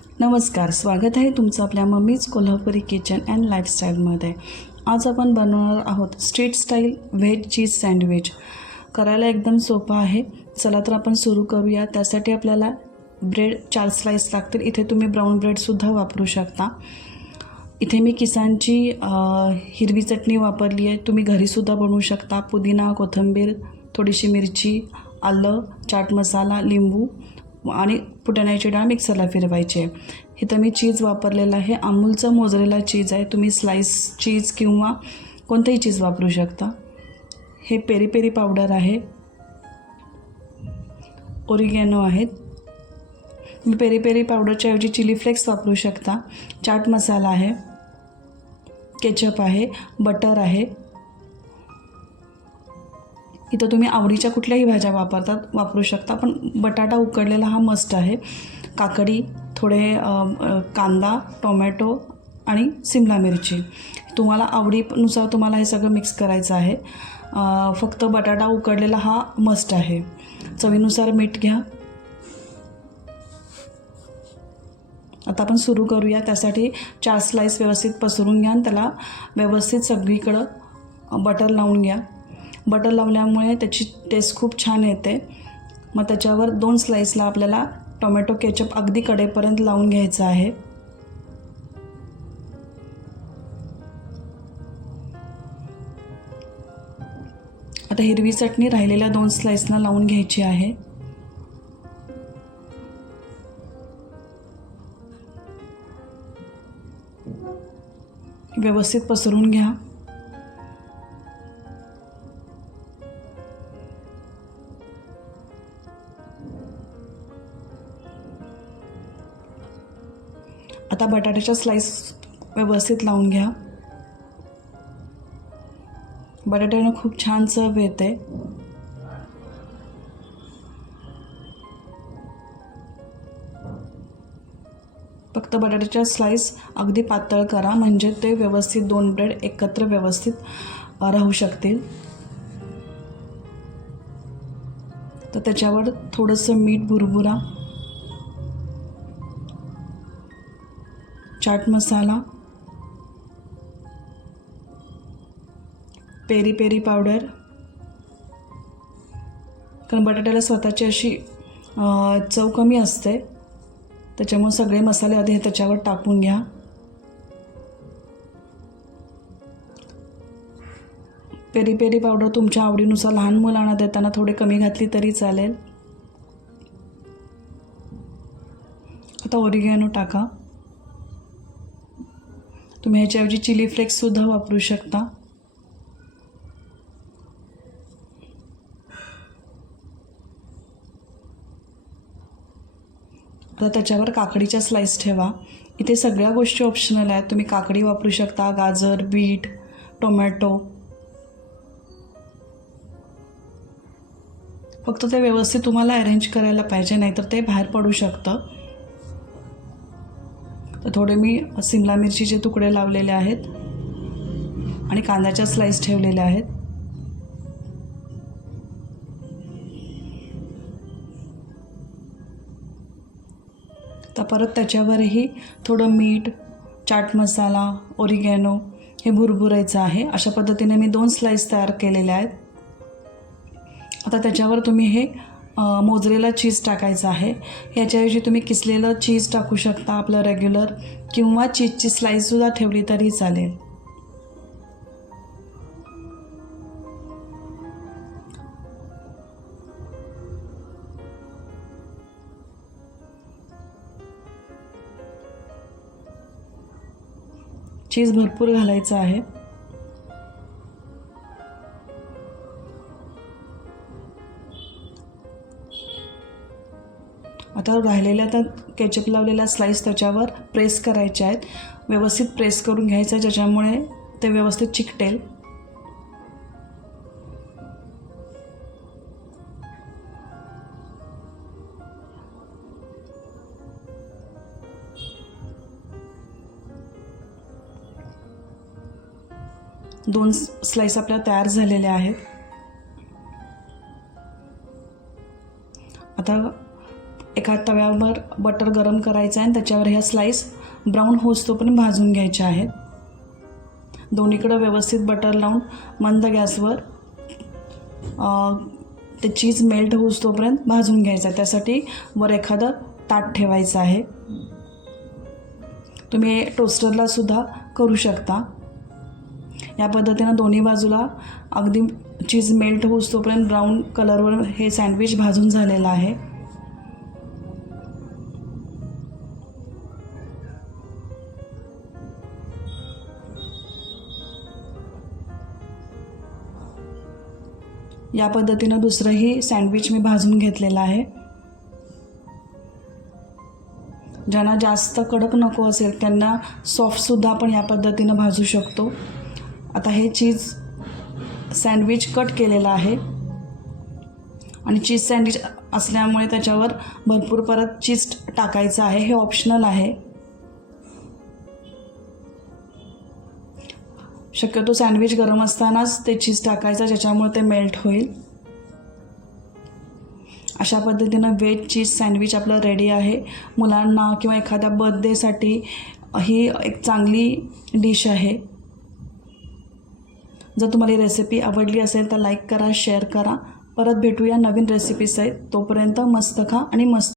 नमस्कार, स्वागत आहे तुमचं आपल्या मम्मीज कोल्हापुरी किचन अँड लाईफस्टाईलमध्ये। आज आपण बनवणार आहोत street style veg cheese sandwich. करायला एकदम सोपं आहे। चला तर आपण सुरू करूया। त्यासाठी आपल्याला ब्रेड 4 स्लाइस लागतील। इथे तुम्ही ब्राऊन ब्रेडसुद्धा वापरू शकता। इथे मी किसानची हिरवी चटणी वापरली आहे। तुम्ही घरीसुद्धा बनवू शकता। पुदिना, कोथिंबीर, थोडीशी मिरची, आलं, चाट मसाला, लिंबू आणि फुटाण्याची डाळ मिक्सरला फिरवायची आहे। इथं मी चीज वापरलेलं आहे। अमूलचं मोजरेला चीज आहे। तुम्ही स्लाइस चीज किंवा कोणतंही चीज वापरू शकता। हे पेरी पेरी पावडर आहे, ओरिगॅनो आहेत। तुम्ही पेरी पेरी पावडरच्या ऐवजी चिली फ्लेक्स वापरू शकता। चाट मसाला आहे, केचप आहे, बटर आहे। इथं तुम्ही आवडीच्या कुठल्याही भाज्या वापरू शकता, पण बटाटा उकडलेला हा मस्ट आहे। काकडी, थोडे कांदा, टोमॅटो आणि सिमला मिरची। तुम्हाला आवडीनुसार तुम्हाला हे सगळं मिक्स करायचं आहे। फक्त बटाटा उकडलेला हा मस्ट आहे। चवीनुसार मीठ घ्या। आता आपण सुरू करूया। त्यासाठी 4 स्लाइस व्यवस्थित पसरून घ्या आणि त्याला व्यवस्थित सगळीकडं बटर लावून घ्या। बटर लावल्यामुळे त्याची टेस्ट खूप छान येते। मग त्याच्यावर 2 स्लाइसला आपल्याला टोमॅटो केचप अगदी कडेपर्यंत लावून घ्यायचं आहे। आता हिरवी चटणी राहिलेल्या 2 स्लाइसना लावून घ्यायची आहे। व्यवस्थित पसरून घ्या। आता बटाट्याच्या स्लाइस व्यवस्थित लावून घ्या। बटाट्यानं खूप छान चव येते। फक्त बटाट्याच्या स्लाइस अगदी पातळ करा, म्हणजे ते व्यवस्थित 2 ब्रेड एकत्र व्यवस्थित राहू शकतील। तर त्याच्यावर थोडंसं मीठ, बुरबुरा, chaat masala, peri peri powder, कारण बटाट्याला स्वतःची अशी चव कमी असते, त्याच्यामुळे सगळे मसाले आधी त्याच्यावर टाकून घ्या। पेरी पेरी पावडर तुमच्या आवडीनुसार, लहान मुलांना देताना थोडी कमी घातली तरी चालेल। आता ओरिगॅनो टाका। तुम्ही ह्याच्याऐवजी चिली फ्लेक्ससुद्धा वापरू शकता। आता त्याच्यावर काकडीच्या स्लाइस ठेवा। इथे सगळ्या गोष्टी ऑप्शनल आहेत। तुम्ही काकडी वापरू शकता, गाजर, बीट, टोमॅटो। फक्त ते व्यवस्थित तुम्हाला अरेंज करायला पाहिजे, नाहीतर ते बाहेर पडू शकतं। तर थोडे मी सिमला मिरचीचे तुकडे लावलेले आहेत आणि कांद्याच्या स्लाइस ठेवलेल्या आहेत। तर परत त्याच्यावरही थोडं मीठ, चाट मसाला, ओरिगॅनो हे भुरभुरायचं आहे। अशा पद्धतीने मी 2 स्लाइस तयार केलेल्या आहेत। आता त्याच्यावर तुम्ही हे मोजरेला चीज टाकायचं आहे। याच्याऐवजी तुम्ही किसलेलं चीज टाकू शकता, आपलं रेग्युलर, किंवा चीजची स्लाइससुद्धा ठेवली तरी चालेल। चीज भरपूर घालायचं आहे। आता राहिलेल्या त्या केचप लावलेल्या स्लाइस त्याच्यावर प्रेस करायच्या आहेत। व्यवस्थित प्रेस करून घ्यायचं, ज्याच्यामुळे ते व्यवस्थित चिकटेल। दोन स्लाइस आपल्या तयार झालेल्या आहेत। आता एका तव्यावर बटर गरम करायचं आहे आणि त्याच्यावर ह्या स्लाईस ब्राऊन होईस्तोपर्यंत भाजून घ्यायच्या आहेत. दोन्हीकडं व्यवस्थित बटर लावून मंद गॅसवर ते चीज मेल्ट होईस्तोपर्यंत भाजून घ्यायचं आहे. त्यासाठी वर एखादं ताट ठेवायचं आहे. तुम्ही टोस्टरला सुद्धा करू शकता. या पद्धतीनं दोन्ही बाजूला अगदी चीज मेल्ट होईस्तोपर्यंत ब्राऊन कलरवर हे सँडविच भाजून झालेलं आहे. या पद्धतीनं दुसरंही सँडविच मी भाजून घेतलेलं आहे. ज्यांना जास्त कडक नको असेल त्यांना सॉफ्टसुद्धा आपण या पद्धतीनं भाजू शकतो. आता हे चीज सँडविच कट केलेलं आहे आणि चीज सँडविच असल्यामुळे त्याच्यावर भरपूर परत चीज टाकायचं आहे. हे ऑप्शनल आहे. शक्यतो सँडविच गरम असतानाच ते चीज टाकायचं ज्याच्यामुळे ते मेल्ट होईल. अशा पद्धतीनं व्हेज चीज सँडविच आपलं रेडी आहे. मुलांना किंवा एखाद्या बर्थडेसाठी ही एक चांगली डिश आहे. जर तुम्हाला ही रेसिपी आवडली असेल तर लाईक करा, शेअर करा. परत भेटूया नवीन रेसिपीसहित. तोपर्यंत मस्त खा आणि मस्त